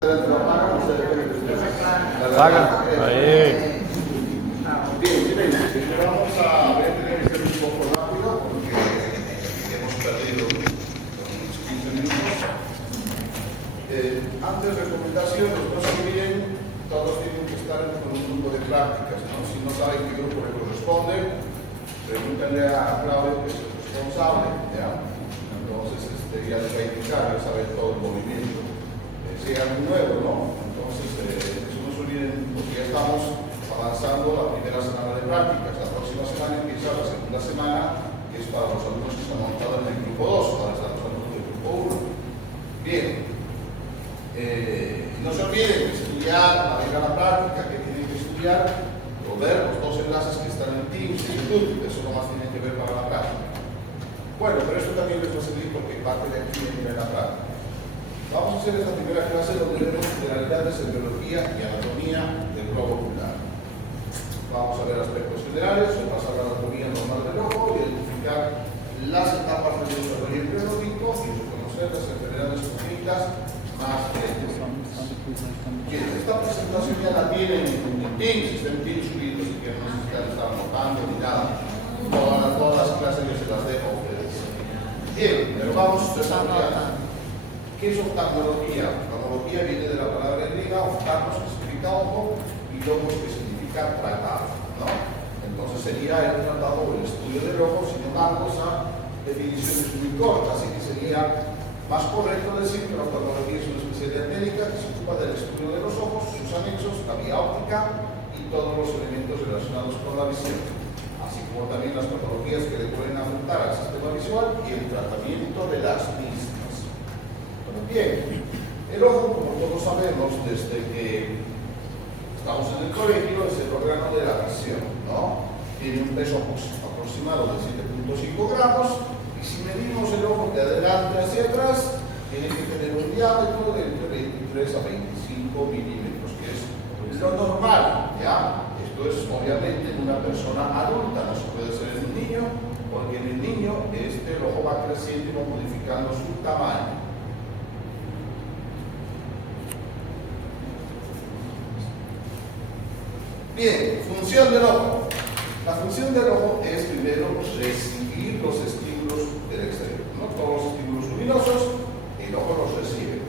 Paga. Ahí. Bien, silencio. Vamos a ver, tiene que ser un poco rápido porque hemos perdido unos 15 minutos. Antes, recomendaciones, no se olviden, todos tienen que estar con un grupo de prácticas, ¿no? Si no saben qué grupo le corresponde, pregúntenle a Claudio, que es el responsable, ¿ya? Entonces, ya les va a indicar, ya saben todo el movimiento. Si hay algo nuevo, ¿no? Entonces, eso no se olviden, porque ya estamos avanzando la primera semana de prácticas. La próxima semana empieza la segunda semana, que es para los alumnos que se han montado en el grupo 2, para los alumnos del grupo 1. Bien. No se olviden de estudiar, navegar la práctica, que tienen que estudiar, o ver los dos enlaces que están en Teams y YouTube, eso nomás tienen que ver para la práctica. Bueno, pero eso también les va a servir porque parte de aquí entra en la práctica. Vamos a hacer esta primera clase donde vemos generalidades en biología y anatomía del globo ocular. Vamos a ver aspectos generales, repasar la anatomía normal del ojo, identificar las etapas del desarrollo embriológico y reconocer las enfermedades congénitas más frecuentes. Bien, esta presentación ya la tienen en Teams, está en Teams subido, así que no se están anotando ni nada. Todas las clases yo se las dejo a ustedes. Bien, pero vamos a desarrollar. ¿Qué es oftalmología? Oftalmología viene de la palabra griega, oftalmos, que significa ojo, y logos, que significa tratado, ¿no? Entonces sería el tratado o el estudio del ojo. Sin embargo, esa definición es muy corta, así que sería más correcto decir que la oftalmología es una especialidad médica que se ocupa del estudio de los ojos, sus anexos, la vía óptica y todos los elementos relacionados con la visión, así como también las patologías que le pueden afectar al sistema visual y el tratamiento de las mismas. Bien, el ojo, como todos sabemos, desde que estamos en el colegio, es el órgano de la visión, ¿no? Tiene un peso aproximado de 7.5 gramos, y si medimos el ojo de adelante hacia atrás, tiene que tener un diámetro de entre 23 a 25 milímetros, que es lo normal, ¿ya? Esto es obviamente en una persona adulta, no se puede ser en un niño, porque en el niño el ojo va creciendo y va modificando su tamaño. Bien, función del ojo. La función del ojo es primero recibir los estímulos del exterior. No todos los estímulos luminosos, el ojo los recibe.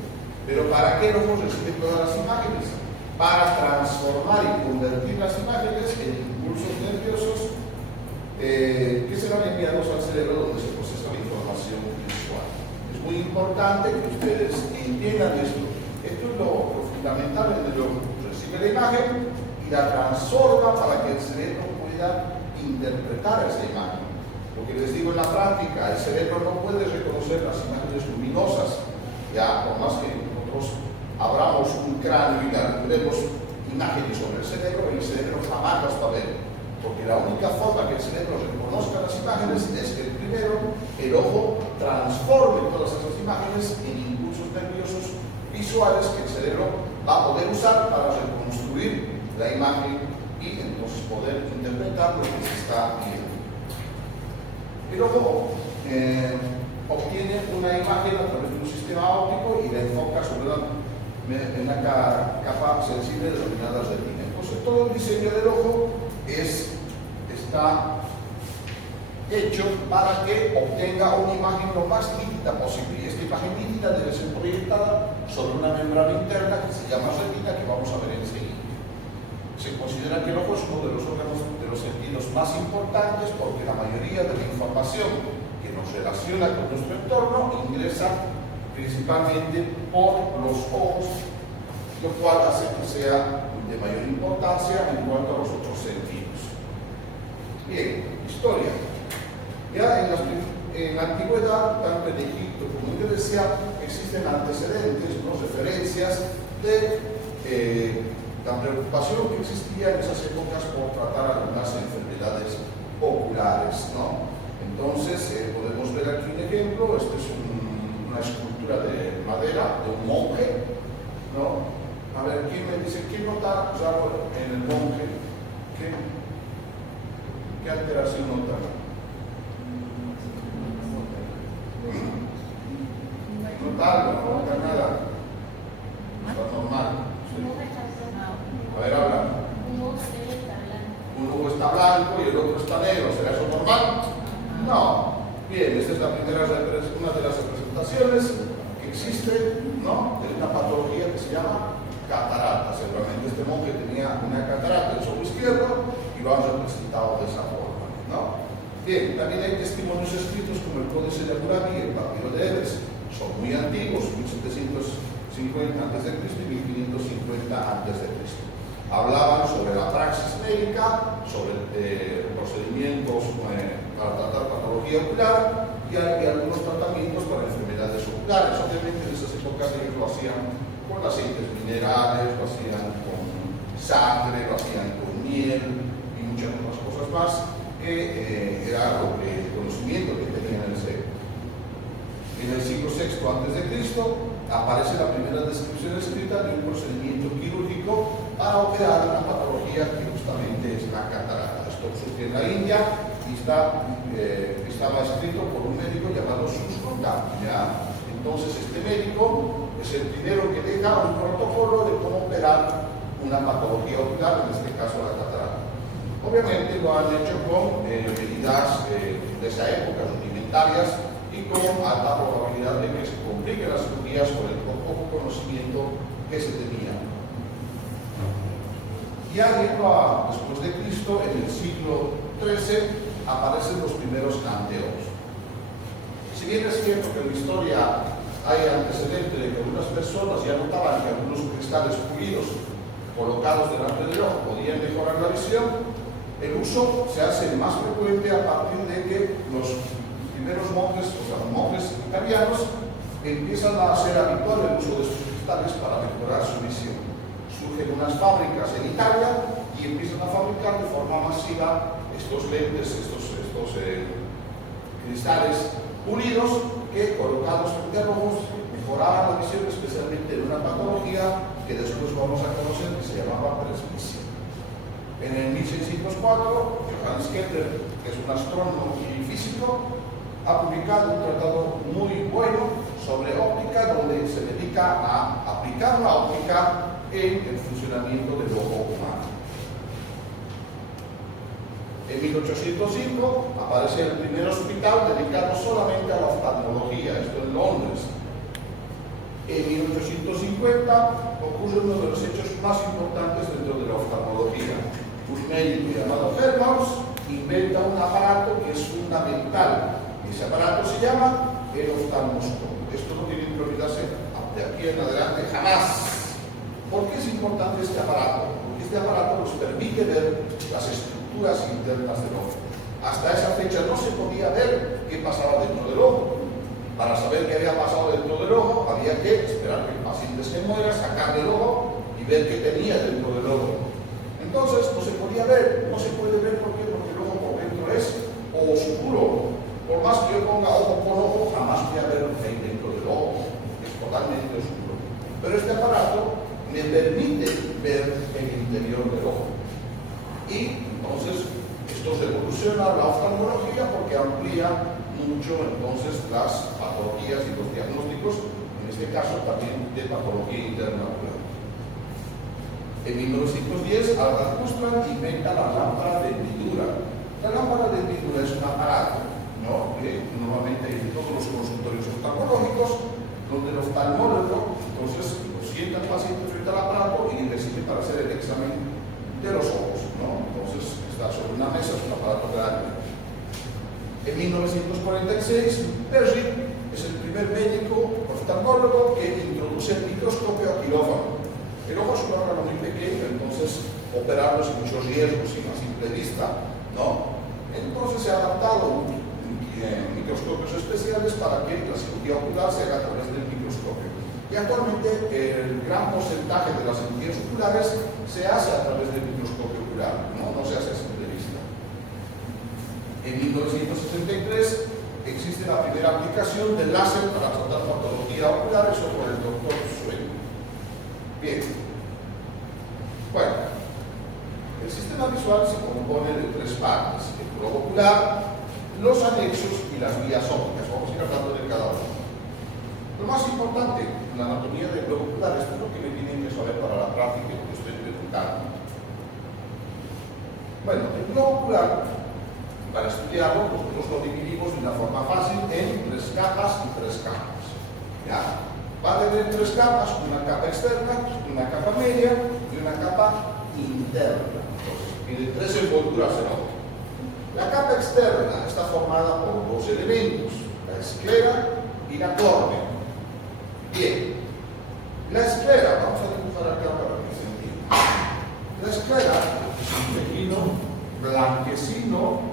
Pero ¿para qué el ojo recibe todas las imágenes? Para transformar y convertir las imágenes en impulsos nerviosos que serán enviados al cerebro donde se procesa la información visual. Es muy importante que ustedes entiendan esto. Esto es lo fundamental en el ojo. Recibe la imagen, la transforma para que el cerebro pueda interpretar esa imagen. Lo que les digo en la práctica, el cerebro no puede reconocer las imágenes luminosas, ya por más que nosotros abramos un cráneo y calculemos imágenes sobre el cerebro jamás las va a ver, porque la única forma que el cerebro reconozca las imágenes es que primero el ojo transforme todas esas imágenes en impulsos nerviosos visuales que el cerebro va a poder usar para reconstruir la imagen y entonces poder interpretar lo que se está viendo. El ojo obtiene una imagen a través de un sistema óptico y la enfoca sobre una capa sensible denominada retina. Entonces todo el diseño del ojo está hecho para que obtenga una imagen lo más nítida posible, y esta imagen nítida debe ser proyectada sobre una membrana interna que se llama retina, que vamos a ver enseguida. Se considera que el ojo es uno de los órganos de los sentidos más importantes porque la mayoría de la información que nos relaciona con nuestro entorno ingresa principalmente por los ojos, lo cual hace que sea de mayor importancia en cuanto a los otros sentidos. Bien, historia. Ya en la antigüedad, tanto en Egipto como en Grecia, existen antecedentes, ¿no? Referencias de la preocupación que existía en esas épocas por tratar algunas enfermedades oculares, ¿no? Entonces, podemos ver aquí un ejemplo. Esta es una escultura de madera de un monje, ¿no? A ver, ¿quién me dice qué nota en el monje? ¿Qué alteración nota? No nota nada. Está normal. blanco y el otro está negro, ¿será eso normal? No. Bien, esta es una de las representaciones que existe, ¿no?, de una patología que se llama catarata. Seguramente este monje tenía una catarata en su ojo izquierdo y lo han representado de esa forma, ¿no? Bien, también hay testimonios escritos como el Códice de Hammurabi y el Papiro de Ebers. Son muy antiguos, 1750 a.C. y 1550 a.C. Hablaban sobre la praxis médica, sobre procedimientos para tratar patología ocular y algunos tratamientos para enfermedades oculares. Obviamente en esas épocas ellos lo hacían con aceites minerales, lo hacían con sangre, lo hacían con miel y muchas otras cosas más, que era el conocimiento que tenían en ese. En el siglo VI a.C. aparece la primera descripción escrita de un procedimiento quirúrgico para operar una patología que justamente es la catarata. Esto surge en la India y estaba escrito por un médico llamado Susruta. Entonces este médico es el primero que deja un protocolo de cómo operar una patología ocular, en este caso la catarata. Obviamente lo han hecho con medidas de esa época rudimentarias y con alta probabilidad de que se compliquen las cirugías por el poco conocimiento que se tenía. Ya después de Cristo, en el siglo XIII, aparecen los primeros anteojos. Si bien es cierto que en la historia hay antecedente de que algunas personas ya notaban que algunos cristales pulidos colocados delante del ojo podían mejorar la visión, el uso se hace más frecuente a partir de que los primeros monjes, o sea, los monjes italianos, empiezan a hacer habitual el uso de estos cristales para mejorar su visión. Surgen unas fábricas en Italia y empiezan a fabricar de forma masiva estos lentes, estos cristales pulidos que, colocados frente a ojos, mejoraban la visión, especialmente en una patología que después vamos a conocer, que se llamaba presbicia. En el 1604, Johannes Kepler, que es un astrónomo y físico, ha publicado un tratado muy bueno sobre óptica, donde se dedica a aplicar la óptica en el funcionamiento del ojo humano. En 1805 aparece el primer hospital dedicado solamente a la oftalmología, esto en Londres. En 1850 ocurre uno de los hechos más importantes dentro de la oftalmología. Un médico llamado Helmholtz inventa un aparato que es fundamental. Ese aparato se llama el oftalmoscopio. Esto no tiene que olvidarse de aquí en adelante jamás. ¿Por qué es importante este aparato? Porque este aparato nos permite ver las estructuras internas del ojo. Hasta esa fecha no se podía ver qué pasaba dentro del ojo. Para saber qué había pasado dentro del ojo, había que esperar que el paciente se muera, sacarle el ojo y ver qué tenía dentro del ojo. Entonces, no se podía ver. No se puede ver porque el ojo por dentro es oscuro. Por más que yo ponga ojo por ojo, jamás voy a ver lo que hay dentro del ojo. Es totalmente oscuro. Pero este aparato me permite ver el interior del ojo. Y entonces esto revoluciona la oftalmología porque amplía mucho entonces las patologías y los diagnósticos, en este caso también de patología interna ocular. En 1910 Albert Gustman inventa la lámpara de hendidura. La lámpara de hendidura es un aparato, ¿no?, que normalmente hay en todos los consultorios oftalmológicos, donde el oftalmólogo entonces lo sienta al paciente frente al aparato y recibe para hacer el examen de los ojos, ¿no? Entonces está sobre una mesa, es un aparato grande. En 1946, Perry es el primer médico oftalmólogo que introduce el microscopio a quirófano. El ojo es un órgano muy pequeño, entonces operarlo sin muchos riesgos, sin a simple vista, ¿no? Entonces se ha adaptado microscopios especiales para que la cirugía ocular se haga a través del microscopio. Y actualmente el gran porcentaje de las cirugías oculares se hace a través del microscopio ocular, no se hace a simple vista. En 1963 existe la primera aplicación del láser para tratar patología ocular, eso por el doctor Swain. Bien. Bueno, el sistema visual se compone de tres partes: el globo ocular, los anexos y las vías ópticas. Vamos a ir hablando de cada uno. Lo más importante, la anatomía del globo ocular, esto es lo que me tienen que saber para la práctica y lo que estoy preguntando. Bueno, el globo ocular, para estudiarlo, nosotros lo dividimos de una forma fácil en 3 capas y 3 capas. ¿Ya? Va a tener 3 capas, una capa externa, una capa media y una capa interna. Entonces, tiene 3 envolturas en orden. La capa externa está formada por 2 elementos, la esclera y la córnea. Bien, la esclera, vamos a dibujar acá para que se entienda. La esclera es un tejido blanquecino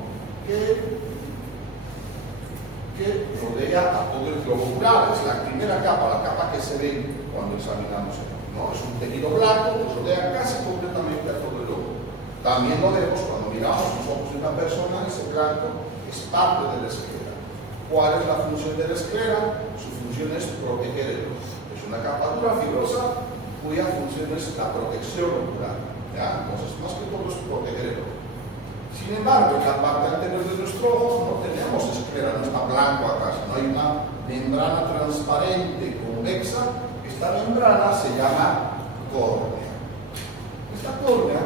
que rodea a todo el globo ocular. Es la primera capa, la capa que se ve cuando examinamos el ojo, ¿no? Es un tejido blanco que rodea casi completamente a todo el ojo. También lo vemos cuando miramos los ojos de una persona, ese blanco es parte de la esclera. ¿Cuál es la función de la esclera? Su función es proteger el ojo. Es una capa dura, fibrosa, cuya función es la protección ocular. ¿Ya? Entonces, más que todo es proteger el ojo. Sin embargo, en la parte anterior de nuestro ojo no tenemos esclera, no está blanco atrás, no hay una membrana transparente convexa. Esta membrana se llama córnea. Esta córnea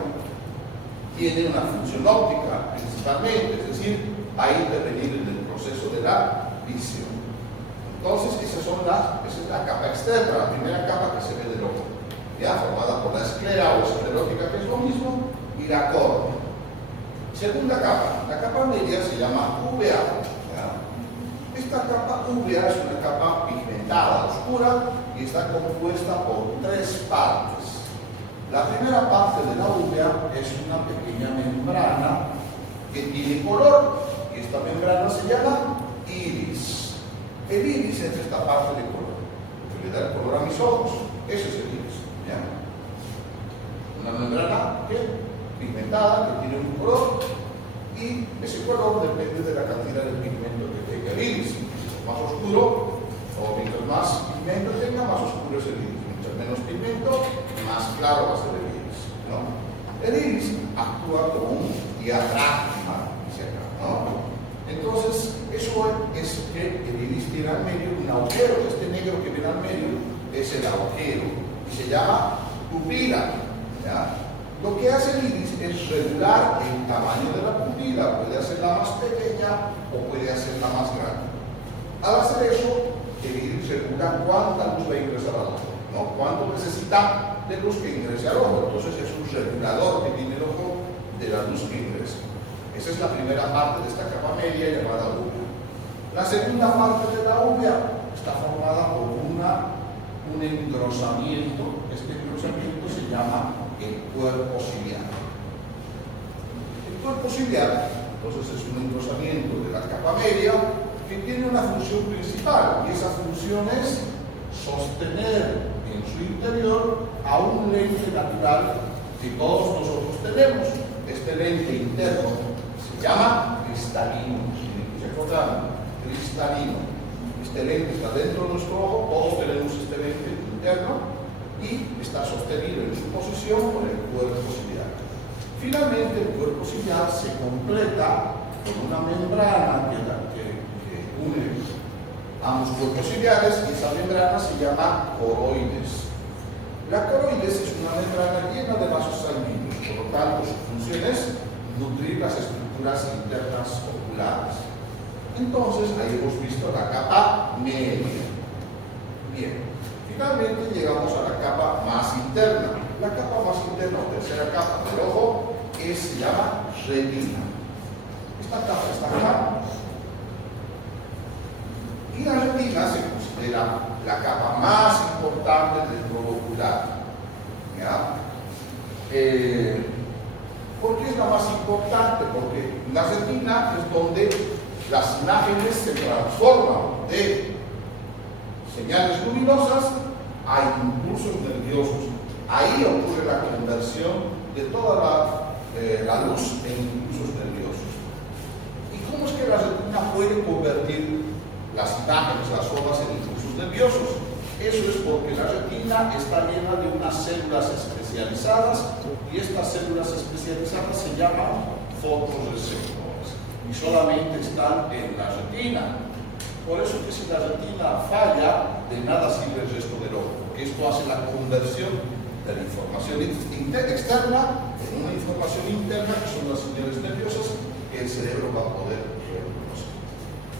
tiene una función óptica principalmente, es decir, va a intervenir en el proceso de la visión. Entonces, esa es la capa externa, la primera capa que se ve del ojo, ya formada por la esclera o esclerótica, que es lo mismo, y la córnea. Segunda capa, la capa media se llama uvea. Esta capa uvea es una capa pigmentada, oscura, y está compuesta por 3 partes. La primera parte de la uvea es una pequeña membrana que tiene color, y esta membrana se llama iris. El iris es esta parte de color, que le da el color a mis ojos. Eso es el iris. ¿Ya? Una membrana pigmentada que tiene un color, y ese color depende de la cantidad de pigmento que tenga el iris. Mientras más oscuro o mientras más pigmento tenga, más oscuro es el iris. Mientras menos pigmento, más claro va a ser el iris, ¿no? El iris actúa como un diafragma, dice acá, ¿no? Entonces, eso es que el iris tiene al medio un agujero. Este negro que viene al medio es el agujero y se llama pupila. ¿Ya? Lo que hace el iris es regular el tamaño de la pupila. Puede hacerla más pequeña o puede hacerla más grande. Al hacer eso, el iris regula cuánta luz va a ingresar al ojo, ¿no? Cuánto necesita de luz que ingrese al ojo. Entonces es un regulador que tiene el ojo de la luz que ingresa. Esa es la primera parte de esta capa media llamada uvea. La segunda parte de la uvea está formada por un engrosamiento. Este engrosamiento se llama el cuerpo ciliar. El cuerpo ciliar, entonces, es un engrosamiento de la capa media que tiene una función principal, y esa función es sostener en su interior a un lente natural que todos nosotros tenemos. Este lente interno se llama cristalino. ¿Se acuerdan? Cristalino. Este lente está dentro de nuestro ojo, todos tenemos este lente interno, y está sostenido en su posición por el cuerpo ciliar. Finalmente, el cuerpo ciliar se completa con una membrana que une ambos cuerpos ciliares, y esa membrana se llama coroides. La coroides es una membrana llena de vasos sanguíneos, por lo tanto, su función es nutrir las estructuras internas oculares. Entonces, ahí hemos visto la capa media. Bien. Finalmente llegamos a la capa más interna. La capa más interna, o tercera capa del ojo, se llama retina. Esta capa está acá. Y la retina se considera la capa más importante del globo ocular. ¿Ya? ¿Por qué es la más importante? Porque la retina es donde las imágenes se transforman de señales luminosas a impulsos nerviosos. Ahí ocurre la conversión de toda la luz en impulsos nerviosos. ¿Y cómo es que la retina puede convertir las imágenes, las ondas, en impulsos nerviosos? Eso es porque la retina está llena de unas células especializadas, y estas células especializadas se llaman fotorreceptores y solamente están en la retina. Por eso que si la retina falla, de nada sirve el resto del ojo, porque esto hace la conversión de la información externa en una información interna que son las señales nerviosas que el cerebro va a poder reconocer.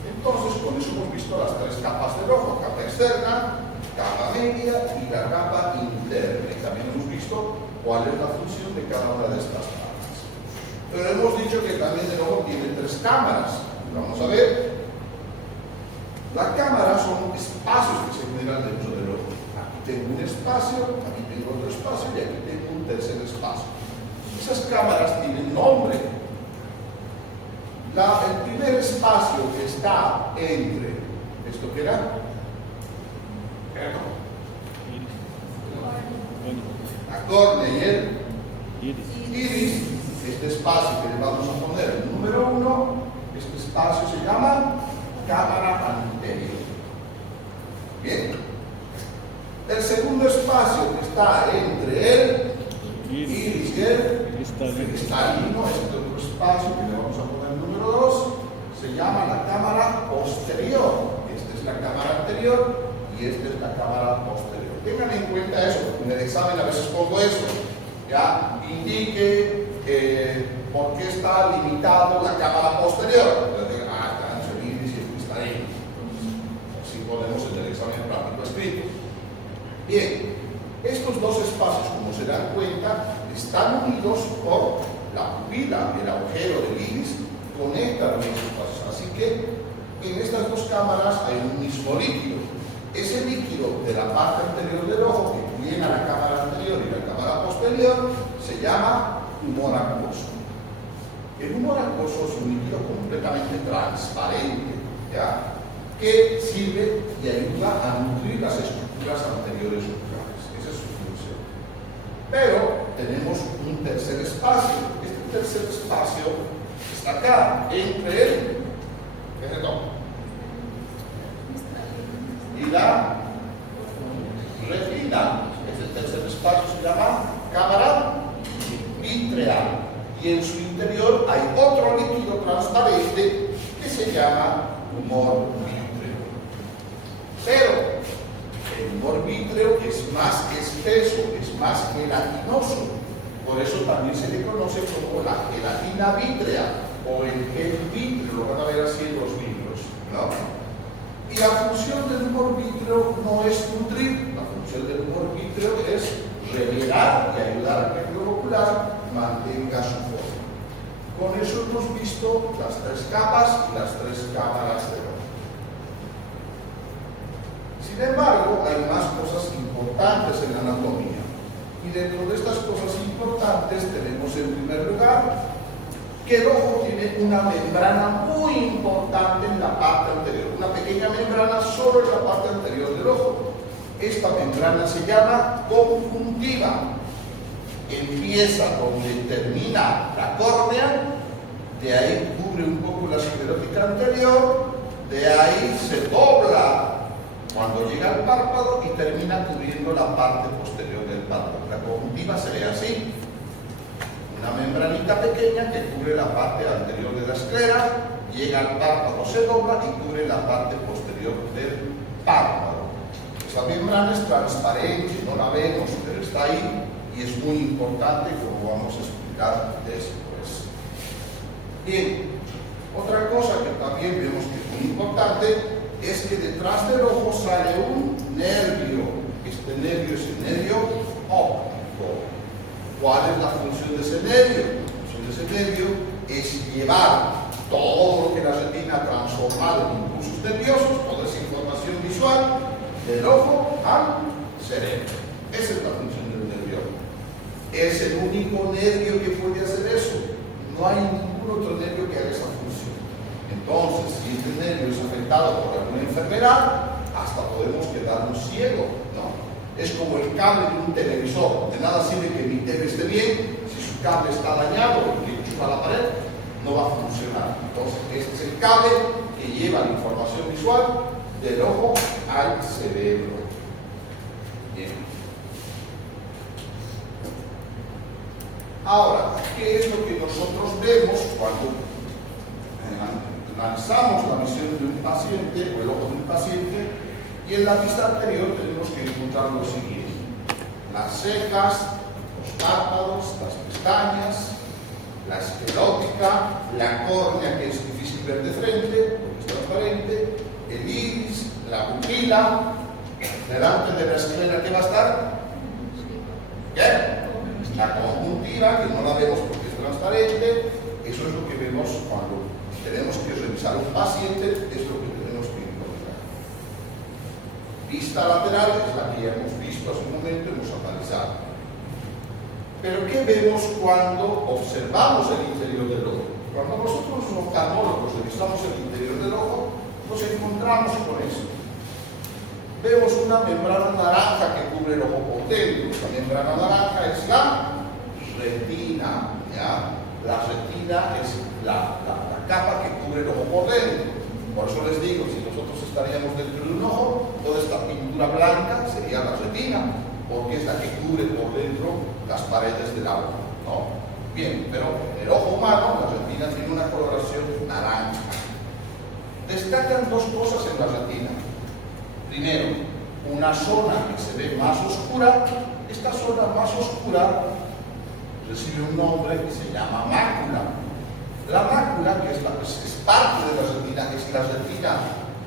Entonces, con eso hemos visto las tres capas del ojo: capa externa, capa media y la capa interna. Y también hemos visto cuál es la función de cada una de estas capas. Pero hemos dicho que también el ojo tiene tres cámaras. Vamos a ver. Las cámaras son espacios que se generan dentro del ojo. Aquí tengo un espacio, aquí tengo otro espacio y aquí tengo un tercer espacio. Esas cámaras tienen nombre. El primer espacio que está entre, ¿esto qué era? La córnea y el iris. Este espacio que le vamos a poner el número 1, este espacio se llama cámara anterior. Bien. El segundo espacio que está entre el iris y el cristalino, este otro espacio que le vamos a poner el número 2, se llama la cámara posterior. Esta es la cámara anterior y esta es la cámara posterior. Tengan en cuenta eso, porque en el examen a veces pongo eso. Ya indique por qué está limitado la cámara posterior. Entonces, está entre el iris y el cristalino. Así ponemos en el examen práctico escrito. Bien, estos dos espacios, como se dan cuenta, están unidos por la pupila, el agujero del iris, conecta los espacios. Así que en estas dos cámaras hay un mismo líquido. Ese líquido de la parte anterior del ojo, que llena la cámara anterior y la cámara posterior, se llama humor acuoso. El humor acuoso es un líquido completamente transparente, ¿ya?, que sirve y ayuda a nutrir las estructuras anteriores oculares. Esa es su función. Pero tenemos un tercer espacio. Este tercer espacio está acá, entre el y la retina. Este tercer espacio se llama cámara vitreal. Y en su interior hay otro líquido transparente que se llama humor vítreo. Pero el humor vítreo es más espeso, es más gelatinoso. Por eso también se le conoce como la gelatina vítrea o el gel vítreo. Lo van a ver así en los libros, ¿no? Y la función del humor vítreo no es nutrir. La función del humor vítreo es revelar y ayudar a que el globo ocular mantenga su forma. Con eso hemos visto las tres capas y las tres cámaras del ojo. Sin embargo, hay más cosas importantes en la anatomía. Y dentro de estas cosas importantes tenemos en primer lugar que el ojo tiene una membrana muy importante en la parte anterior. Una pequeña membrana solo en la parte anterior del ojo. Esta membrana se llama conjuntiva. Empieza donde termina la córnea, de ahí cubre un poco la esclerótica anterior, de ahí se dobla cuando llega al párpado y termina cubriendo la parte posterior del párpado. La conjuntiva se ve así: una membranita pequeña que cubre la parte anterior de la esclera, llega al párpado, se dobla y cubre la parte posterior del párpado. Esa membrana es transparente, no la vemos, pero está ahí y es muy importante, como vamos a explicar después. Bien, otra cosa que también vemos que es muy importante es que detrás del ojo sale un nervio. Este nervio es el nervio óptico. ¿Cuál es la función de ese nervio? La función de ese nervio es llevar todo lo que la retina ha transformado en impulsos nerviosos, toda esa información visual, del ojo al cerebro. Esa es la función del nervio. Es el único nervio que puede hacer eso. No hay ningún otro nervio que haga esa función. Entonces, si este nervio es afectado por alguna enfermedad, hasta podemos quedarnos ciegos, ¿no? Es como el cable de un televisor. De nada sirve que mi tele esté bien si su cable está dañado y que chupa la pared, no va a funcionar. Entonces, este es el cable que lleva la información visual del ojo al cerebro. Bien. Ahora, ¿qué es lo que nosotros vemos cuando lanzamos la visión de un paciente o el ojo de un paciente? Y en la vista anterior tenemos que encontrar lo siguiente. las cejas, los párpados, las pestañas, la esclerótica, la córnea, que es difícil ver de frente, porque es transparente, el iris, la pupila. Delante de la esclera, ¿qué va a estar? ¿Qué? La conjuntiva, que no la vemos porque es transparente. Eso es lo que vemos cuando tenemos que revisar a un paciente, es lo que tenemos que encontrar. Vista lateral es la que ya hemos visto hace un momento, hemos analizado. Pero ¿qué vemos cuando observamos el interior del ojo? Cuando nosotros los oftalmólogos revisamos el interior del ojo, nos encontramos con esto. Vemos una membrana naranja que cubre el ojo por dentro. Esa membrana naranja es la retina, ¿ya? La retina es la capa que cubre el ojo por dentro. Por eso les digo, si nosotros estaríamos dentro de un ojo, toda esta pintura blanca sería la retina, porque es la que cubre por dentro las paredes del ojo, ¿no? Bien, pero en el ojo humano la retina tiene una coloración naranja. Destacan dos cosas en la retina. Primero, una zona que se ve más oscura. Esta zona más oscura recibe un nombre que se llama mácula. La mácula, que es parte de la retina, es la retina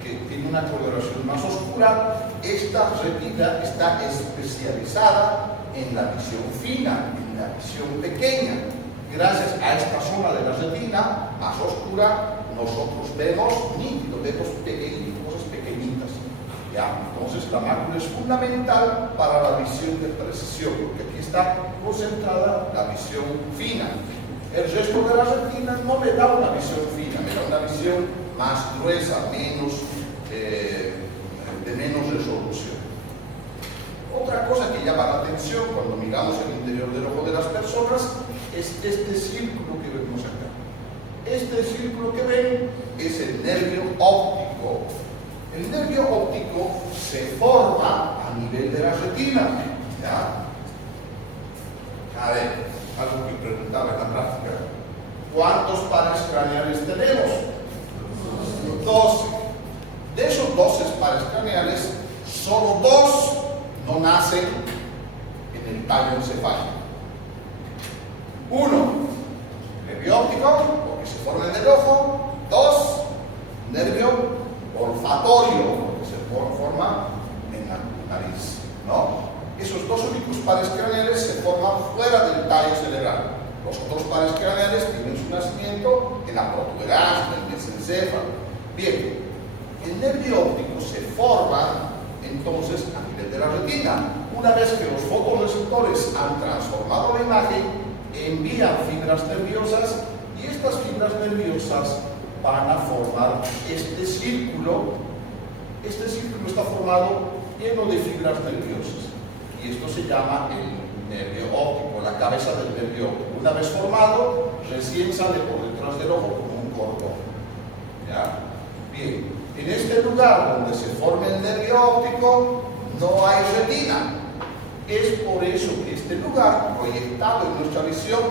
que tiene una coloración más oscura. Esta retina está especializada en la visión fina, en la visión pequeña. Gracias a esta zona de la retina más oscura, nosotros vemos nítido, vemos cosas pequeñitas. ¿Ya? Entonces la mácula es fundamental para la visión de precisión, porque aquí está concentrada la visión fina. El resto de la retina no me da una visión fina, me da una visión más gruesa, de menos resolución. Otra cosa que llama la atención cuando miramos el interior del ojo de las personas es este círculo que vemos acá. Este círculo que ven es el nervio óptico. El nervio óptico se forma a nivel de la retina. ¿Ya? A ver, algo que preguntaba en la práctica. ¿Cuántos pares craneales tenemos? 12. De esos 12 pares craneales, solo 2 no nacen en el tallo encefálico. Uno, nervio óptico, porque se forma en el ojo. 2, nervio olfatorio, porque se forma en la nariz, ¿no? Esos 2 únicos pares craneales se forman fuera del tallo cerebral. Los otros pares craneales tienen su nacimiento en la protuberancia, en el mesencéfalo. Bien, el nervio óptico se forma entonces a nivel de la retina. Una vez que los fotorreceptores han transformado la imagen, envían fibras nerviosas y estas fibras nerviosas van a formar este círculo. Este círculo está formado lleno de fibras nerviosas y esto se llama el nervio óptico, la cabeza del nervio óptico. Una vez formado, recién sale por detrás del ojo como un cordón. ¿Ya? Bien, en este lugar donde se forma el nervio óptico no hay retina. Es por eso que este lugar, proyectado en nuestra visión,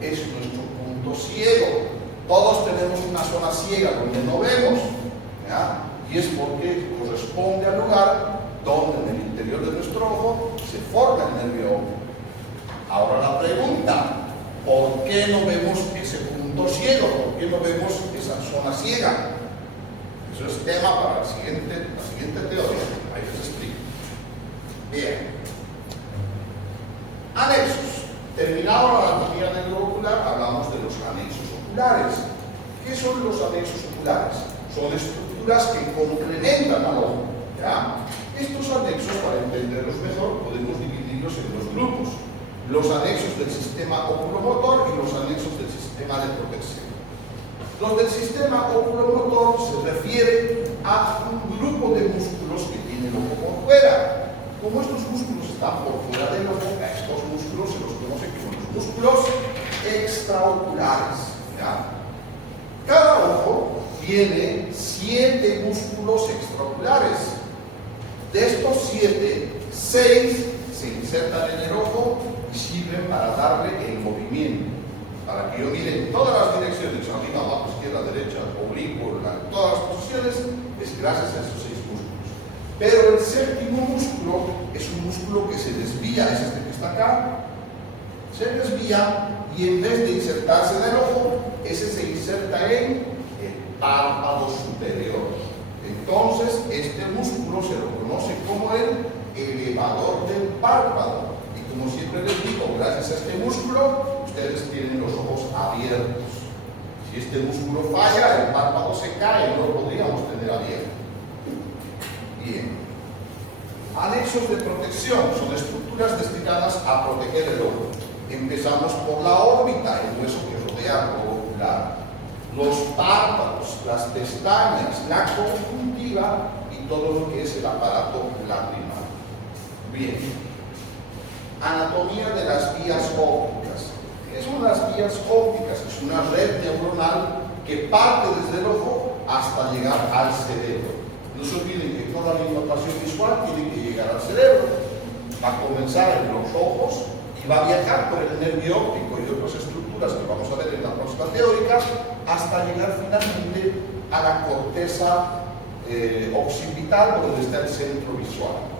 es nuestro punto ciego. Todos tenemos una zona ciega donde no vemos, ¿ya? Y es porque corresponde al lugar donde en el interior de nuestro ojo se forma el nervio óptico. Ahora la pregunta, ¿por qué no vemos ese punto ciego? ¿Por qué no vemos esa zona ciega? Eso es tema para la siguiente teoría. Ahí les explico. Bien. Anexos. Terminado la anatomía del globo ocular, hablamos de los anexos oculares. ¿Qué son los anexos oculares? Son estructuras que complementan al ojo. ¿Ya? Estos anexos, para entenderlos mejor, podemos dividirlos en dos grupos. Los anexos del sistema oculomotor y los anexos del sistema de protección. Los del sistema oculomotor se refiere a un grupo de músculos que tiene el ojo por fuera. Como estos músculos están por fuera del ojo, a estos músculos se los conoce como los músculos extraoculares. ¿Ya? Cada ojo tiene 7 músculos extraoculares. De estos 7, 6 se insertan en el ojo y sirven para darle el movimiento. Para que yo mire en todas las direcciones, arriba, abajo, izquierda, derecha, oblicuo, en todas las posiciones, es gracias a esos 6 músculos. Pero el séptimo músculo es un músculo que se desvía, es este que está acá, se desvía y en vez de insertarse en el ojo, ese se inserta en el párpado superior. Entonces, este músculo se lo conoce como el elevador del párpado. Y como siempre les digo, gracias a este músculo, ustedes tienen los ojos abiertos. Si este músculo falla, el párpado se cae, no lo podríamos tener abierto. Bien. Anexos de protección son estructuras destinadas a proteger el ojo. Empezamos por la órbita, el hueso que rodea el globo ocular, los párpados, las pestañas, la conjuntiva y todo lo que es el aparato lacrimal. Bien. Anatomía de las vías ópticas. ¿Qué son las vías ópticas? Es una red neuronal que parte desde el ojo hasta llegar al cerebro. No se olviden que toda la información visual tiene que llegar al cerebro. Va a comenzar en los ojos y va a viajar por el nervio óptico y otras estructuras que vamos a ver en la próxima teórica hasta llegar finalmente a la corteza occipital, donde está el centro visual.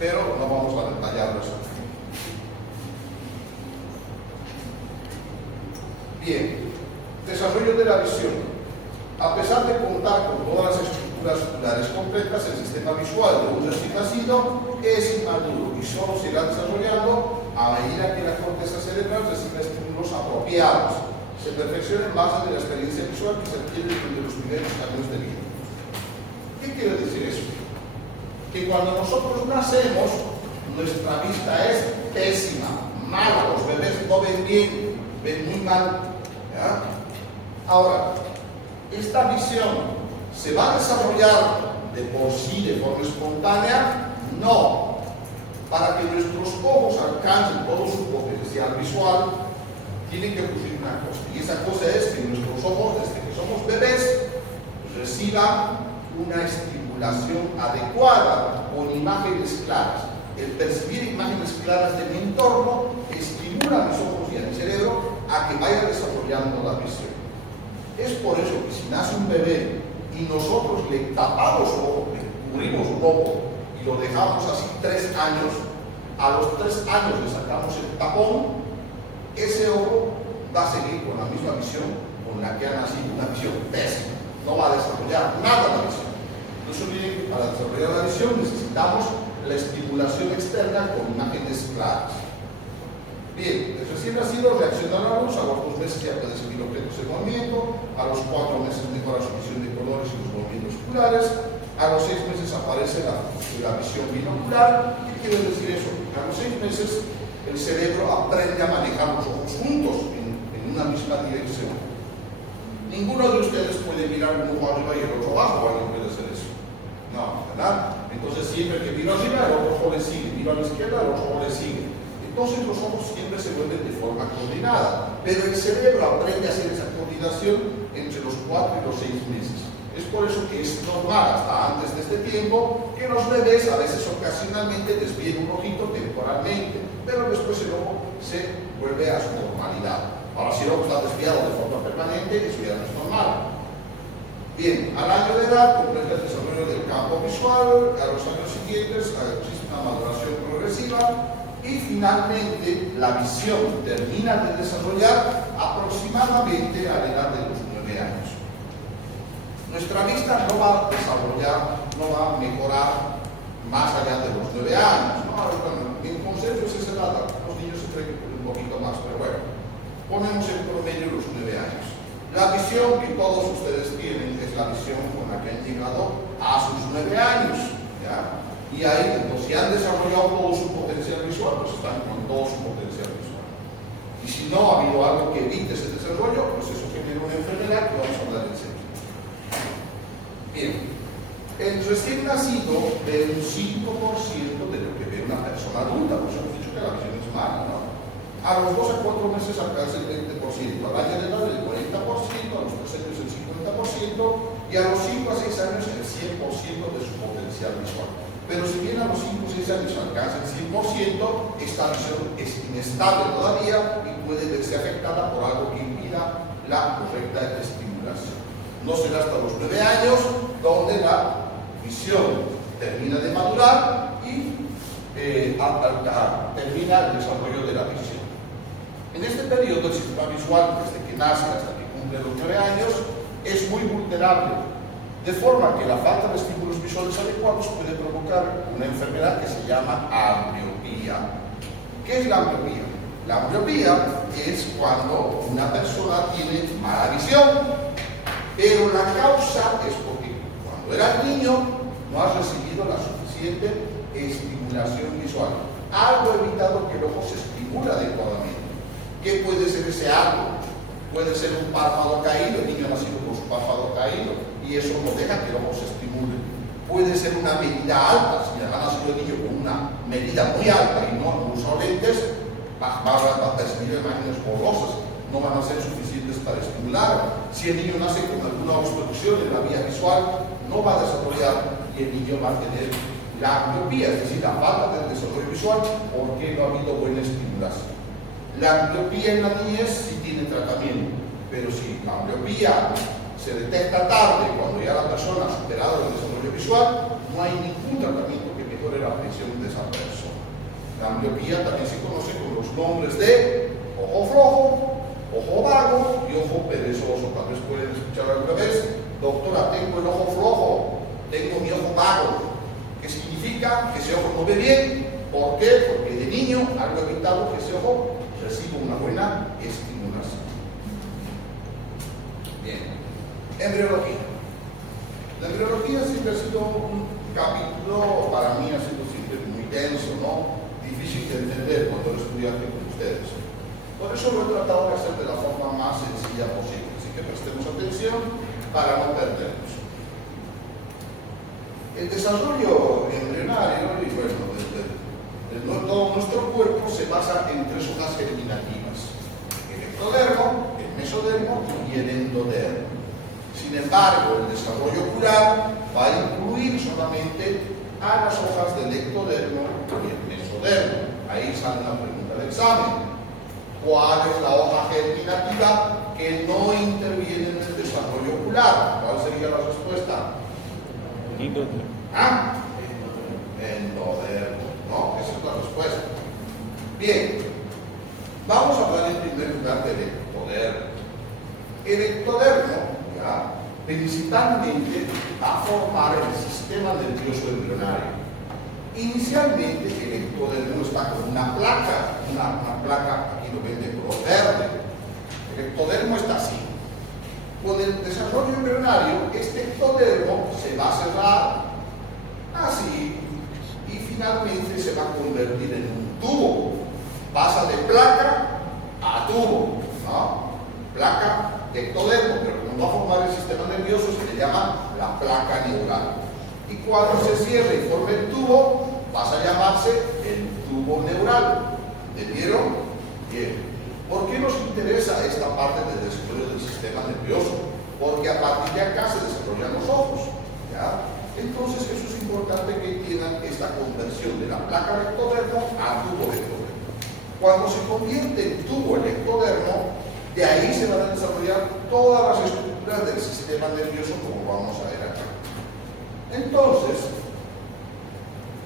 Pero no vamos a detallarlo eso. Bien, desarrollo de la visión. A pesar de contar con todas las estructuras oculares completas, el sistema visual de un recién nacido es inmaduro y solo se irá desarrollando a medida que la corteza cerebral recibe estímulos apropiados. Se perfecciona en base de la experiencia visual que se adquiere durante los primeros años de vida. ¿Qué quiere decir eso? Que cuando nosotros nacemos, nuestra vista es pésima, mala, los bebés no ven bien, ven muy mal. ¿Ya? Ahora, esta visión se va a desarrollar de por sí, de forma espontánea, no. Para que nuestros ojos alcancen todo su potencial visual, tienen que ocurrir una cosa. Y esa cosa es que nuestros ojos, desde que somos bebés, reciban una estimulación adecuada con imágenes claras. El percibir imágenes claras de mi entorno estimula a mis ojos y a mi cerebro a que vaya desarrollando la visión. Es por eso que si nace un bebé y nosotros le tapamos un ojo, le cubrimos un ojo y lo dejamos así 3 años, a los 3 años le sacamos el tapón, ese ojo va a seguir con la misma visión con la que ha nacido, una visión pésima. No va a desarrollar nada la visión. No se olviden que para desarrollar la visión necesitamos la estimulación externa con imágenes claras. Bien, el recién nacido reacciona a la luz, a los 2 meses ya puede seguir objetos en movimiento, a los 4 meses mejora su visión de colores y los movimientos oculares, a los 6 meses aparece la visión binocular. ¿Qué quiere decir eso? A los 6 meses el cerebro aprende a manejar los ojos juntos en una misma dirección. Ninguno de ustedes puede mirar un ojo arriba y el otro abajo, ¿alguien puede hacer eso? No, ¿verdad? Entonces siempre que miro arriba, el otro ojo le sigue, miro a la izquierda, el otro ojo le sigue. Entonces los ojos siempre se vuelven de forma coordinada, pero el cerebro aprende a hacer esa coordinación entre los 4 y los 6 meses. Es por eso que es normal, hasta antes de este tiempo, que los bebés a veces ocasionalmente desvíen un ojito temporalmente, pero después el ojo se vuelve a su normalidad. Ahora, si el ojo está desviado de forma permanente, eso ya no es normal. Bien, al año de edad completa el desarrollo del campo visual, a los años siguientes existe una maduración progresiva y finalmente la visión termina de desarrollar aproximadamente a la edad de los 9 años. Nuestra vista no va a desarrollar, no va a mejorar más allá de los 9 años. ¿No? En consenso es esa edad, los niños se creen un poquito más, pero bueno, ponemos en promedio los 9 años. La visión que todos ustedes tienen es la visión con la que han llegado a sus 9 años. ¿Ya? Y ahí, pues, si han desarrollado todo su potencial visual, pues están con todo su potencial visual. Y si no ha habido algo que evite ese desarrollo, pues eso genera una enfermedad que vamos a hablar enseguida. Bien, el recién nacido ve un 5% de lo que ve una persona adulta, por eso hemos dicho que la visión es mala, ¿no? A los 2 a 4 meses alcanza el 20%, al año de edad el 40%, a los 3 años el 50% y a los 5 a 6 años el 100% de su potencial visual. Pero si bien a los 5 o 6 años alcanza el 100%, esta visión es inestable todavía y puede verse afectada por algo que impida la correcta estimulación. No será hasta los 9 años donde la visión termina de madurar y termina el desarrollo de la visión. En este periodo, el sistema visual, desde que nace hasta que cumple los 9 años, es muy vulnerable, de forma que la falta de estímulos visuales adecuados puede provocar una enfermedad que se llama ambliopía. ¿Qué es la ambliopía? La ambliopía es cuando una persona tiene mala visión, pero la causa es porque cuando eras niño no has recibido la suficiente estimulación visual. Algo ha evitado que el ojo se estimule adecuadamente. ¿Qué puede ser ese algo? Puede ser un párpado caído, el niño ha nacido con su párpado caído y eso no deja que el ojo se estimule. Puede ser una medida alta, si ha nacido el niño con una medida muy alta y no usa lentes, va a percibir imágenes borrosas, no van a ser suficientes para estimular. Si el niño nace con alguna obstrucción en la vía visual, no va a desarrollar y el niño va a tener la ambliopía, es decir, la falta del desarrollo visual porque no ha habido buena estimulación. La ambliopía en la niñez sí tiene tratamiento, pero si la ambliopía se detecta tarde, cuando ya la persona ha superado el desarrollo visual, no hay ningún tratamiento que mejore la visión de esa persona. La ambliopía también se conoce con los nombres de ojo flojo, ojo vago y ojo perezoso. Tal vez pueden escuchar alguna vez: doctora, tengo el ojo flojo, tengo mi ojo vago. ¿Qué significa? Que ese ojo no ve bien. ¿Por qué? Porque de niño algo ha evitado que ese ojo reciba una buena estimulación. Bien. Embriología. La embriología siempre ha sido un capítulo, para mí ha sido siempre muy denso, ¿no? Difícil de entender cuando lo estudiante con ustedes. Por eso lo he tratado de hacer de la forma más sencilla posible. Así que prestemos atención para no perdernos. El desarrollo embrionario, y bueno, todo nuestro cuerpo se basa en 3 hojas germinativas: el ectodermo, el mesodermo y el endodermo. Sin embargo, el desarrollo ocular va a incluir solamente a las hojas del ectodermo y el mesodermo. Ahí sale la pregunta del examen: ¿cuál es la hoja germinativa que no interviene en el desarrollo ocular? ¿Cuál sería la respuesta? ¿Ah? Endodermo. No, esa es la respuesta. Bien, vamos a hablar en primer lugar del ectodermo. El ectodermo, ¿ya?, principalmente va a formar el sistema nervioso embrionario. Inicialmente el ectodermo está con una placa, aquí lo ven de color verde. El ectodermo está así. Con el desarrollo embrionario, este ectodermo se va a cerrar así y finalmente se va a convertir en un tubo. Pasa de placa a tubo, ¿no? Placa, ectodermo, pero como va a formar el sistema nervioso, se le llama la placa neural. Y cuando se cierre y forme el tubo, pasa a llamarse el tubo neural. ¿Entendieron? Bien. ¿Por qué nos interesa esta parte del desarrollo del sistema nervioso? Porque a partir de acá se desarrollan los ojos, ¿ya? Entonces eso es importante que entiendan esta conversión de la placa del ectodermo a tubo del ectodermo. Cuando se convierte en tubo el ectodermo, de ahí se van a desarrollar todas las estructuras del sistema nervioso, como vamos a ver acá. Entonces,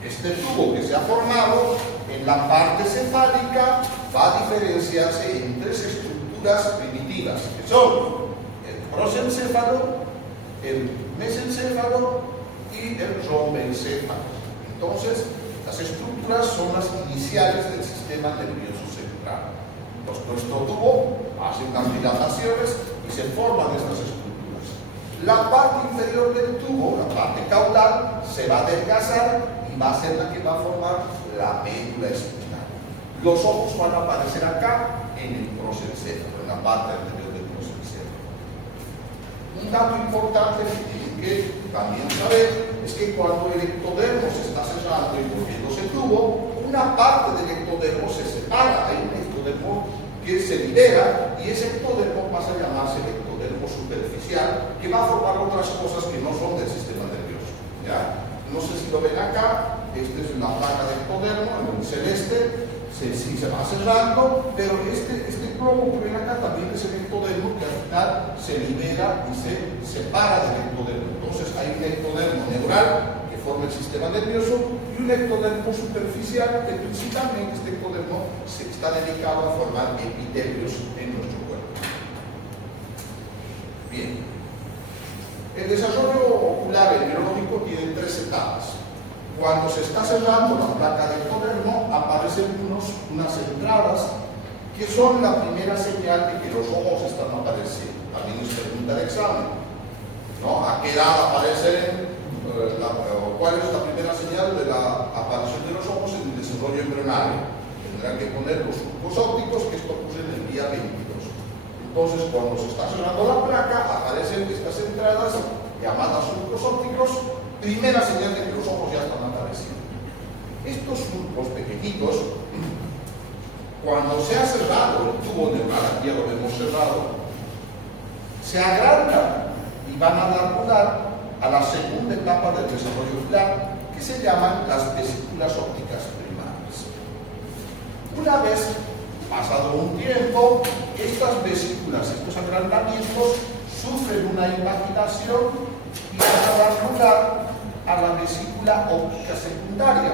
este tubo que se ha formado en la parte cefálica va a diferenciarse en 3 estructuras primitivas, que son el prosencéfalo, el mesencéfalo y el rombencéfalo. Entonces, las estructuras son las iniciales del sistema nervioso central. Nuestro tubo hace unas dilataciones y se forman estas estructuras. La parte inferior del tubo, la parte caudal, se va a adelgazar y va a ser la que va a formar la médula espinal. Los ojos van a aparecer acá en el prosencéfalo, en la parte anterior del prosencéfalo. Un dato importante que tienen que también saber es que cuando el ectodermo se está cerrando y volviéndose tubo, una parte del ectodermo se separa. Hay un ectodermo que se libera y ese ectodermo pasa a llamarse el ectodermo superficial, que va a formar otras cosas que no son del sistema nervioso, ¿ya? No sé si lo ven acá. Esta es la placa del ectodermo, en el celeste, sí se va cerrando, pero este globo que ven acá también es el ectodermo, que al final se libera y se separa del ectodermo. Entonces hay un ectodermo neural que forma el sistema nervioso, y un ectodermo superficial, que principalmente este ectodermo está dedicado a formar epitelios en nuestro cuerpo. Bien. El desarrollo ocular embriológico tiene tres etapas. Cuando se está cerrando la placa del ectodermo, aparecen unas entradas que son la primera señal de que los ojos están apareciendo. También nos pregunta el examen, ¿no? ¿A qué edad aparecen? ¿Cuál es la primera señal de la aparición de los ojos en el desarrollo embrionario? Tendrán que poner los surcos ópticos, que esto ocurre en el día 22. Entonces, cuando se está cerrando la placa, aparecen estas entradas llamadas surcos ópticos, primera señal de que los ojos ya están apareciendo. Estos surcos pequeñitos, cuando se ha cerrado el tubo neural, aquí ya lo hemos cerrado, se agrandan y van a dar lugar a la segunda etapa del desarrollo ocular, que se llaman las vesículas ópticas primarias. Una vez pasado un tiempo, estas vesículas, estos agrandamientos, sufren una invaginación y van a dar lugar a la vesícula óptica secundaria.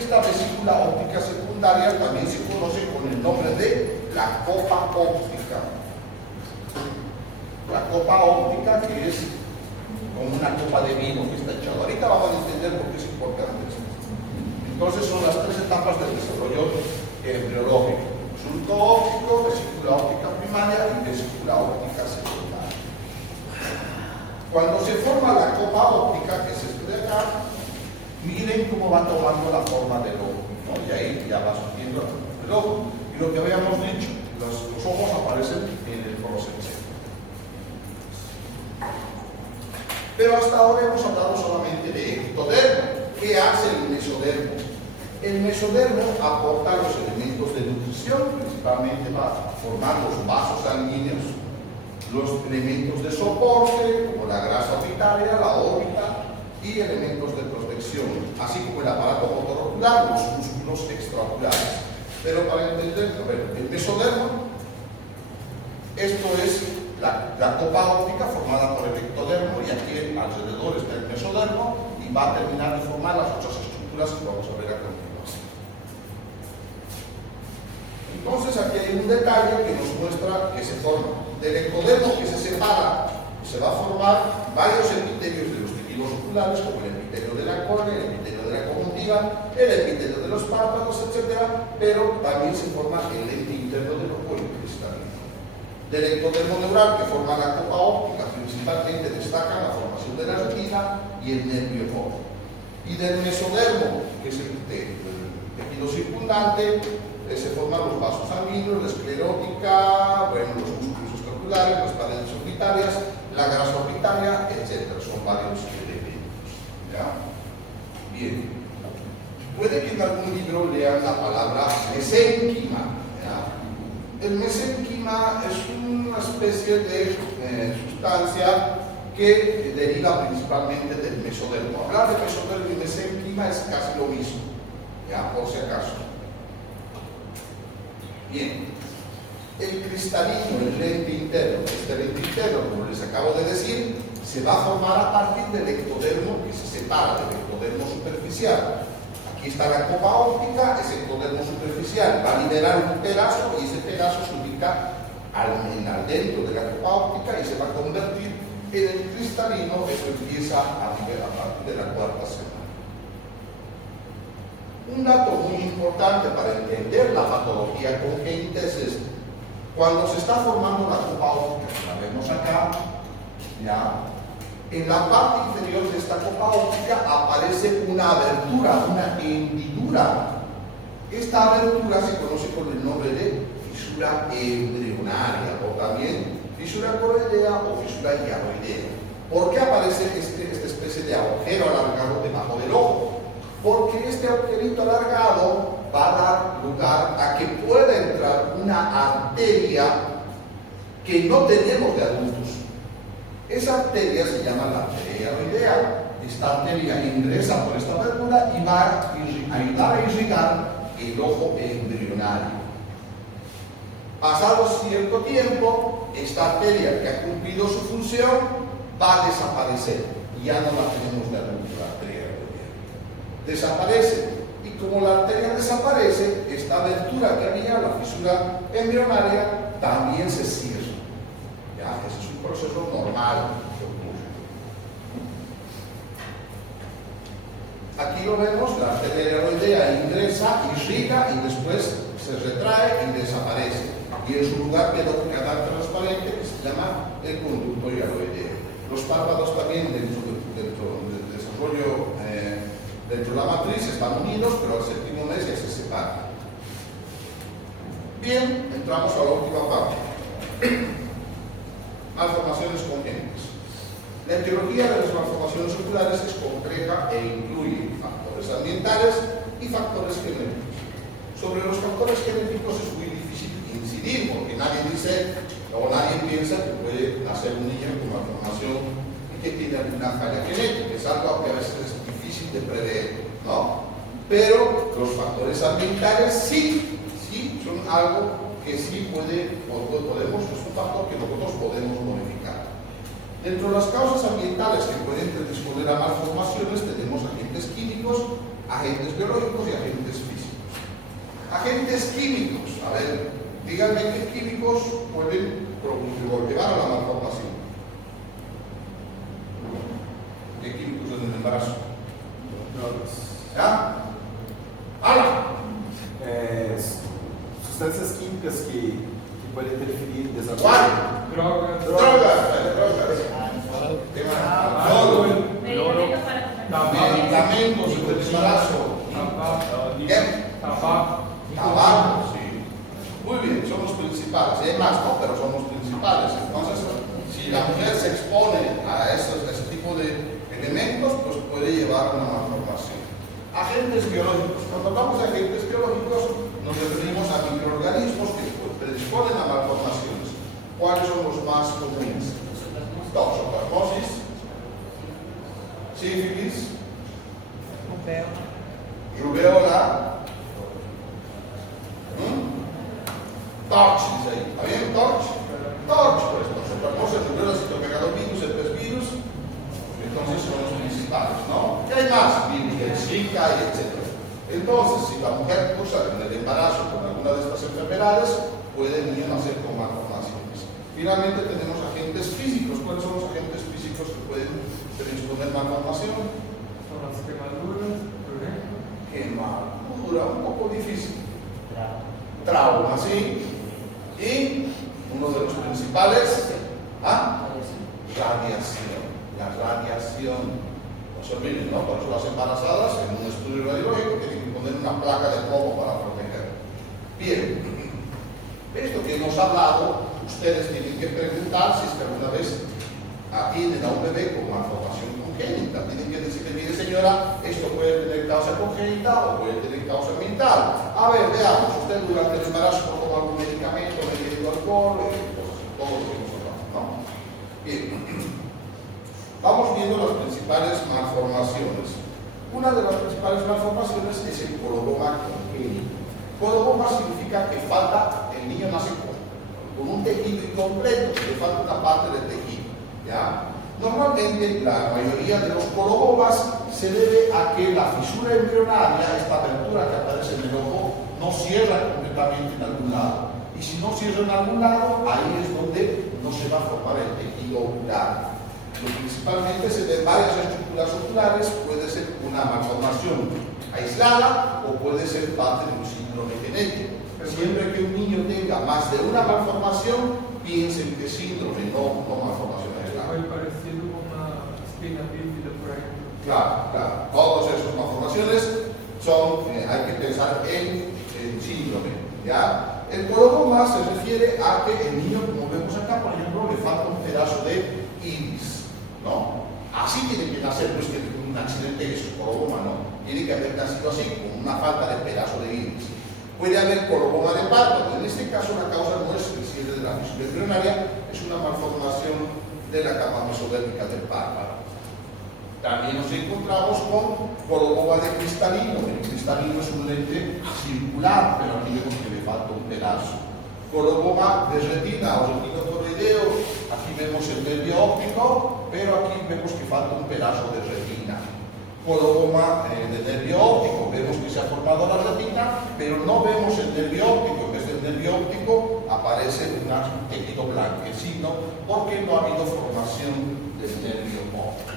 Esta vesícula óptica secundaria también se conoce con el nombre de la copa óptica. La copa óptica, que es como una copa de vino que está echada. Ahorita vamos a entender por qué es importante esto. Entonces son las tres etapas del desarrollo embriológico: surco óptico, vesícula óptica primaria y vesícula óptica secundaria. Cuando se forma la copa óptica, que es esto de acá, miren cómo va tomando la forma del ojo, ¿no? Y ahí ya va surgiendo el ojo. Y lo que habíamos dicho, los ojos aparecen en el proceso. Pero hasta ahora hemos hablado solamente de ectodermo. ¿Qué hace el mesodermo? El mesodermo aporta los elementos de nutrición, principalmente para formar los vasos sanguíneos, los elementos de soporte, como la grasa orbitaria, la órbita, y elementos de protección, así como el aparato motor ocular, los músculos extraoculares. Pero para entenderlo, el mesodermo, esto es la copa óptica formada por el ectodermo, y aquí alrededor está el mesodermo, y va a terminar de formar las otras estructuras que vamos a ver a continuación. Entonces aquí hay un detalle que nos muestra que se forma del ectodermo, que se separa, se va a formar varios epitelios de los tejidos oculares, como el epitelio de la córnea, el epitelio de la conjuntiva, el epitelio de los párpados, etc. Pero también se forma el lente interno del ojo y el cristalino. Del ectodermo neural, que forma la copa óptica, principalmente destacan la formación de la retina y el nervio ojo. Y del mesodermo, que es el tejido circundante, se forman los vasos sanguíneos, la esclerótica, bueno, los músculos extraoculares, las paredes orbitarias, la grasa orbitaria, etc. Son varios elementos. ¿Ya? Bien. Puede que en algún libro lean la palabra mesénquima. El mesénquima es una especie de sustancia que deriva principalmente del mesodermo. Hablar de mesodermo y mesénquima es casi lo mismo, ¿ya? Por si acaso. Bien, el cristalino, el lente interno, este lente interno, como les acabo de decir, se va a formar a partir del ectodermo que se separa del ectodermo superficial. Aquí está la copa óptica, ese ectodermo superficial va a liberar un pedazo, y ese pedazo se ubica dentro de la copa óptica y se va a convertir en el cristalino. Eso empieza a partir de la cuarta semana. Un dato muy importante para entender la patología congénita es este: cuando se está formando la copa óptica, que la vemos acá, ya, en la parte inferior de esta copa óptica aparece una abertura, una hendidura. Esta abertura se conoce con el nombre de fisura embrionaria, o también fisura coroidea o fisura hiaroidea. ¿Por qué aparece esta especie de agujero alargado debajo del ojo? Porque este agujerito alargado va a dar lugar a que pueda entrar una arteria que no tenemos de adultos. Esa arteria se llama la arteria hiaroidea. Esta arteria ingresa por esta abertura y va a ayudar a irrigar el ojo embrionario. Pasado cierto tiempo, esta arteria que ha cumplido su función va a desaparecer y ya no la tenemos de adulto, la arteria hiaroidea. desaparece. Y como la arteria desaparece, esta abertura que había, la fisura embrionaria, también se cierra. ¿Ya? Ese es un proceso normal que ocurre. Aquí lo vemos, la arteria hialoidea ingresa, irriga y después se retrae y desaparece. Y en su lugar queda un canal transparente que se llama el conducto hialoideo. Los párpados también dentro del desarrollo dentro de la matriz están unidos, pero al séptimo mes ya se separan. Bien, entramos a la última parte. Malformaciones congénitas. La etiología de las malformaciones oculares es compleja e incluye factores ambientales y factores genéticos. Sobre los factores genéticos es muy difícil incidir, porque nadie dice o nadie piensa que puede nacer un niño con malformación y que tiene alguna falla genética. Es algo que a veces es difícil de prever, ¿no? Pero los factores ambientales sí son algo que sí podemos, es un factor que nosotros podemos modificar. Dentro de las causas ambientales que pueden predisponer a malformaciones tenemos agentes químicos, agentes biológicos y agentes físicos. Agentes químicos, a ver, díganme qué químicos pueden llevar a la malformación. ¿Qué químicos en el embarazo? ¿Ya? ¡Hala! Sustancias químicas que podem interferir em desenvolvimento. ¿Cuál? Drogas. Drogas. ¿Qué más? Yodo. Medicamentos para Medicamentos en el embarazo. ¿Qué? Tabaco, sí. Muy bien, son los principales. Hay más, ¿no? Pero son los principales. Entonces, si la mujer se expone a ese tipo de elementos, pues puede llevar a una malformación. Agentes biológicos. Cuando hablamos de agentes biológicos, nos referimos a microorganismos que predisponen a malformaciones. ¿Cuáles son los más comunes? Toxoplasmosis, sífilis, rubéola, torch, dice ahí. ¿Está bien? Torch. Torch, pues toxoplasmosis, rubéola, citopegalovirus, herpesvirus. Entonces son los principales, ¿no? ¿Qué hay más? Zika, etc. Entonces, si la mujer cursa en el embarazo con alguna de estas enfermedades, puede el niño nacer con malformaciones. Finalmente tenemos agentes físicos. ¿Cuáles son los agentes físicos que pueden predisponer malformación? Son las quemaduras, por ejemplo. Quemadura, un poco difícil. Trauma, ¿sí? Y uno de los principales, radiación. La radiación. No se olviden, ¿no? Por eso las embarazadas en un estudio radiológico tienen que poner una placa de plomo para proteger. Bien, esto que hemos hablado, ustedes tienen que preguntar si es que alguna vez atienden a un bebé con malformación congénita. Tienen que decirle, mire señora, esto puede tener causa congénita o puede tener causa ambiental. A ver, veamos, usted durante el embarazo toma algún medicamento, bebiendo alcohol, todo lo que hemos hablado, ¿no? Bien. Vamos viendo las principales malformaciones. Una de las principales malformaciones es el coloboma congénito. Coloboma significa que el niño nace con un tejido incompleto, que le falta una parte del tejido. ¿Ya? Normalmente la mayoría de los colobomas se debe a que la fisura embrionaria, esta abertura que aparece en el ojo, no cierra completamente en algún lado. Y si no cierra en algún lado, ahí es donde no se va a formar el tejido ocular. Principalmente se ven varias estructuras oculares, puede ser una malformación aislada o puede ser parte de un síndrome genético. Siempre que un niño tenga más de una malformación, piensen que es síndrome, no malformación aislada. Muy parecido con una espina bífida, por ejemplo. Claro. Todas esas malformaciones son, hay que pensar en síndrome. ¿Ya? El coloboma se refiere a que el niño, como vemos acá, por ejemplo, le falta un pedazo de iris. ¿No? Así tiene que nacer, no es que un accidente es un coloboma, no. Tiene que haber nacido así, con una falta de pedazo de iris. Puede haber coloboma de párpado. En este caso, la causa no es el cierre de la fisura embrionaria, es una malformación de la capa mesodérmica del párpado. También nos encontramos con coloboma de cristalino. El cristalino es un lente circular, pero aquí vemos que le falta un pedazo. Coloboma de retina o retinotoroideo, aquí vemos el nervio óptico, pero aquí vemos que falta un pedazo de retina. coloma de nervio óptico. Vemos que se ha formado la retina, pero no vemos el nervio óptico. En vez del nervio óptico aparece un tejido blanquecino porque no ha habido formación del nervio óptico.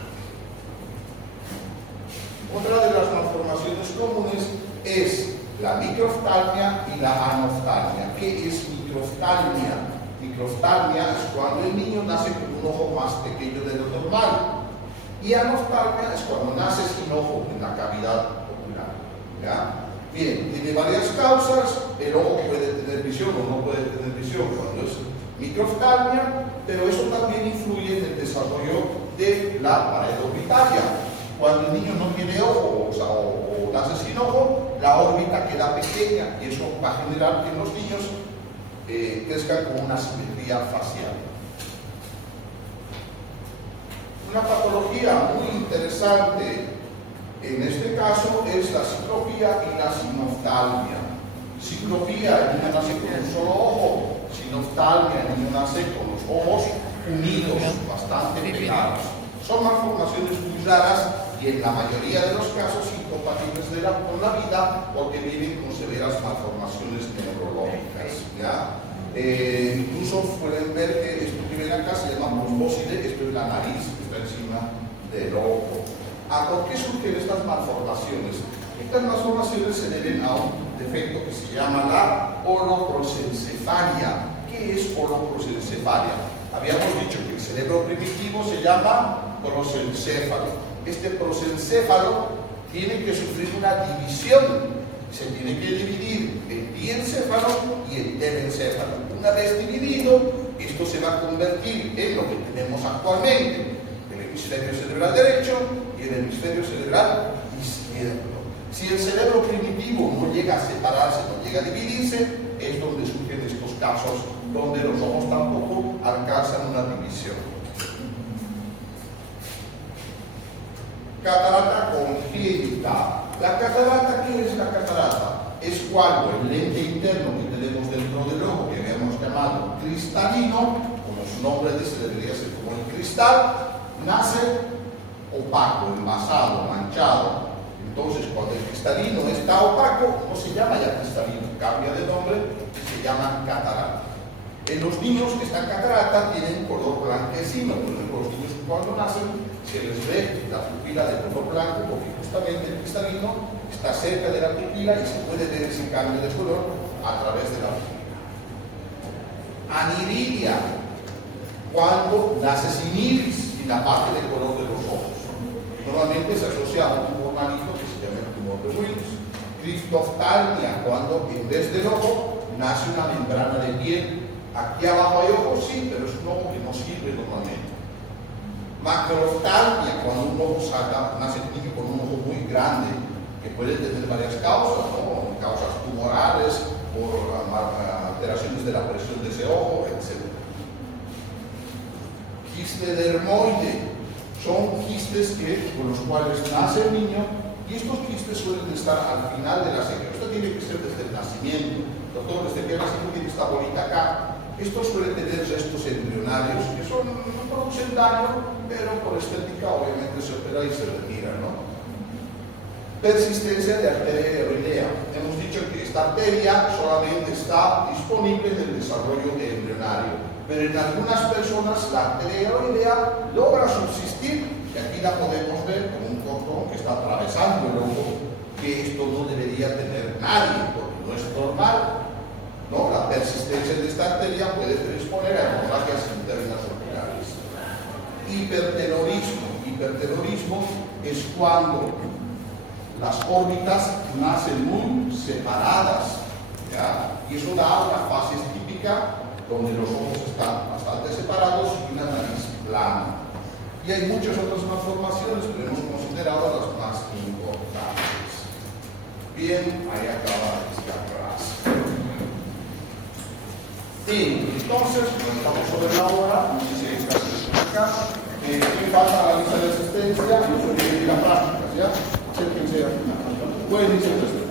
Otra de las malformaciones comunes es la microftalmia y la anoftalmia. ¿Qué es microftalmia? Microftalmia es cuando el niño nace con un ojo más pequeño de lo normal. Y anoftalmia es cuando nace sin ojo en la cavidad ocular. ¿Ya? Bien, tiene varias causas. El ojo puede tener visión o no puede tener visión cuando es microftalmia, pero eso también influye en el desarrollo de la pared orbitaria. Cuando el niño no tiene ojo o nace sin ojo, la órbita queda pequeña y eso va a generar que los niños crezcan con una simetría facial. Una patología muy interesante en este caso es la ciclopía y la sinoftalmia. Ciclopía, el niño nace con un solo ojo. Sinoftalmia, el niño nace con los ojos unidos, bastante pegados. Son malformaciones muy raras y en la mayoría de los casos incompatibles con la vida porque vienen con severas malformaciones neurológicas. ¿Ya? Incluso pueden ver que esto que ven acá se llama probóscide, esto es la nariz que está encima del ojo. ¿Por qué surgen estas malformaciones? Estas malformaciones se deben a un defecto que se llama la holoprosencefalia. ¿Qué es holoprosencefalia? Habíamos dicho que el cerebro primitivo se llama prosencéfalo. Este prosencéfalo tiene que sufrir una división. Se tiene que dividir en diencéfalo y en telencéfalo. Una vez dividido, esto se va a convertir en lo que tenemos actualmente, el hemisferio cerebral derecho y el hemisferio cerebral izquierdo. Si el cerebro primitivo no llega a separarse, no llega a dividirse, es donde surgen estos casos donde los ojos tampoco alcanzan una división. Catarata congénita. La catarata, ¿qué es la catarata? Es cuando el lente interno que tenemos dentro del ojo, que habíamos llamado cristalino, como su nombre dice, debería ser como el cristal, nace opaco, envasado, manchado. Entonces, cuando el cristalino está opaco, no se llama ya cristalino, cambia de nombre y se llama catarata. En los niños que están catarata tienen color blanquecino. Por ejemplo, los niños cuando nacen se les ve la pupila de color blanco porque justamente el cristalino está cerca de la pupila y se puede ver ese cambio de color a través de la pupila. Aniridia, cuando nace sin iris y la parte del color de los ojos. Normalmente se asocia a un tumor malito que se llama el tumor de Wills. Cristoftalmia, cuando en vez del ojo nace una membrana de piel. Aquí abajo hay ojos, sí, pero es un ojo que no sirve normalmente. Macroftalmia, cuando un ojo nace con un ojo muy grande, que puede tener varias causas, ¿no? Causas tumorales, por alteraciones de la presión de ese ojo, etc. Quiste dermoide, son quistes con los cuales nace el niño y estos quistes suelen estar al final de la serie. Esto tiene que ser desde el nacimiento. Doctor, desde que nace tiene esta bolita acá. Estos suelen tener restos embrionarios que no producen daño, pero por estética obviamente se opera y se retira, ¿no? Persistencia de arteria eroidea. Hemos dicho que esta arteria solamente está disponible en el desarrollo embrionario, pero en algunas personas la arteria eroidea logra subsistir y aquí la podemos ver como un cordón que está atravesando el ojo, que esto no debería tener nadie porque no es normal. ¿No? La persistencia de esta arteria puede predisponer a hemorragias internas oculares. Hipertelorismo. Hipertelorismo es cuando las órbitas nacen muy separadas, ¿ya? Y eso da una fase típica donde los ojos están bastante separados y una nariz plana. Y hay muchas otras malformaciones, pero hemos considerado las más importantes. Bien, ahí acaba esta clase. Bien, entonces, estamos sobre la hora, muchísimas gracias por acá. ¿Qué falta la lista de asistencia? Yo soy de la práctica, ¿ya? Acérquense aquí. Pueden irse